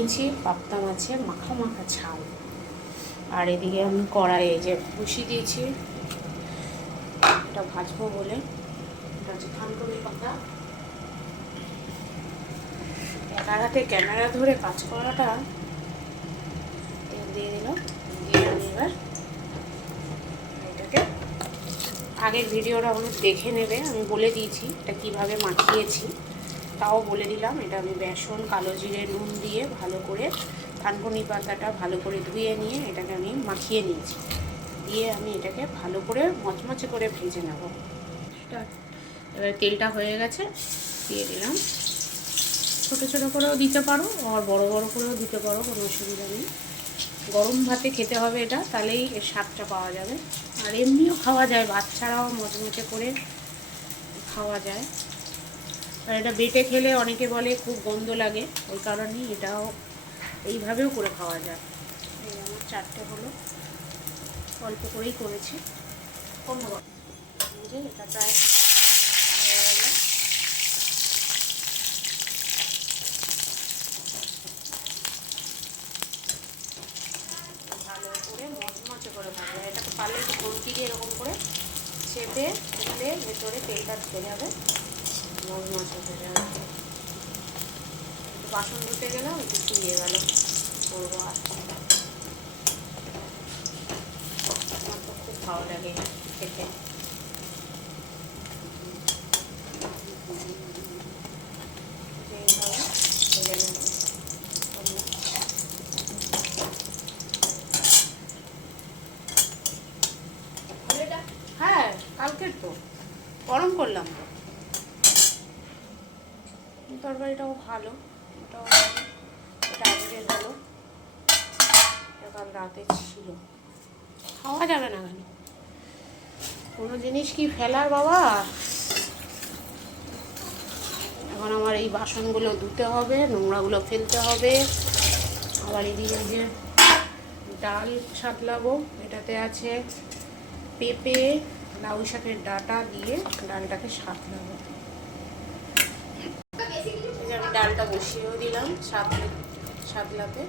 নিয়েছি পাবদা মাছের মাখা মাখা ঝাল। আর এদিকে আমি কড়াইয়ে যে বসিয়ে দিয়েছি এটা ভাজবো বলে। এটা হচ্ছে থানকুনি পাতা। একার হাতে ক্যামেরা ধরে কাজ করাটা, তেল দিয়ে দিলাম। দিয়ে আমি এবার এটাকে, আগের ভিডিওটা আমাকে দেখে নেবে, আমি বলে দিয়েছি এটা কিভাবে মাখিয়েছি, তাও বলে দিলাম। এটা আমি বেসন, কালো জিরে, নুন দিয়ে ভালো করে থানকুনি পাতাটা ভালো করে ধুয়ে নিয়ে এটাকে আমি মাখিয়ে নিয়েছি। দিয়ে আমি এটাকে ভালো করে মচমচে করে ভেজে নেব। এবার তেলটা হয়ে গেছে, দিয়ে দিলাম। ছোটো ছোটো করেও দিতে পারো, আর বড় বড় করেও দিতে পারো, কোনো অসুবিধা নেই। গরম ভাতে খেতে হবে এটা, তাহলেই এর স্বাদটা পাওয়া যাবে। আর এমনিও খাওয়া যায়, বাচ্চারাও মচমচে করে খাওয়া যায়। আর এটা বেটে খেলে অনেকে বলে খুব গন্ধ লাগে, ওই কারণেই এটাও এইভাবেও করে খাওয়া যায়। এই আমার 4টে হলো, অল্প করেই করেছি। যে এটা প্রায় হয়ে গেল। ভালো করে মচমচে করে ভাজা, এটাকে পারলে একটু খুন্তি দিয়ে এরকম করে চেপে তুলে ভেতরে তেলটা ঢুকে যাবে, মচমচে হয়ে যাবে। একটু বাসন ধুতে গেলাম, একটু শুয়ে গেল করবো। আর আমার তো খুব ভালো লাগে খেতে। এইভাবে ভেজে নেব। হ্যাঁ, কালকের তো গরম করলাম তো। তরকারিটাও ভালো, ওটাও এটা আজকের হলো, এটা কাল রাতে ছিল। খাওয়া যাবে না কেন, কোনো জিনিস কি ফেলার বাবা। এখন আমার এই বাসনগুলো ধুতে হবে, নোংরাগুলো ফেলতে হবে। আবার এদিকে যে ডাল সাঁতলাবো, এটাতে আছে পেঁপে, লাউ শাকের ডাঁটা দিয়ে ডালটাকে সাঁতলাবো। এই যে আমি ডালটা বসিয়েও দিলাম সাঁতলাতে।